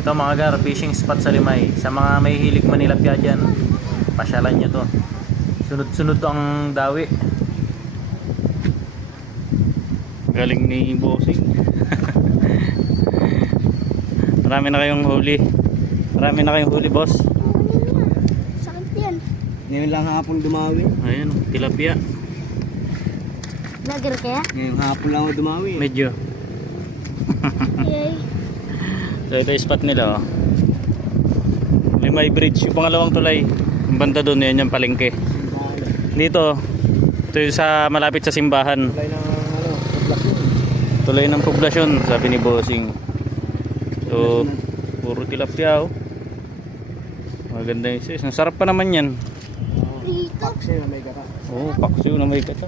Ito mga gar, fishing spot sa Limay. Sa mga may hilig manilapya dyan, pasyalan nyo to. Sunod-sunod to ang dawi. Galing ni Bossing. Marami na kayong huli. Marami na kayong huli, boss. Sakit yan. Ngayon lang hapon dumawi. Ayun, tilapia. Vlogger kaya? Ngayong hapon lang ako dumawi. Medyo. Yay. So ito yung spot nila oh. Limay Bridge, yung pangalawang tulay. Yung banda doon, yan yung palengke. Dito, ito yung sa malapit sa simbahan. Tulay ng ano, poblasyon. Tuloy ng poblasyon, sabi ni Bossing. So, puro tilapia oh. Maganda yung sis. Ang sarap pa naman yan. Dito. Paksi na may kaka. Oo, oh, paksiw na may kata.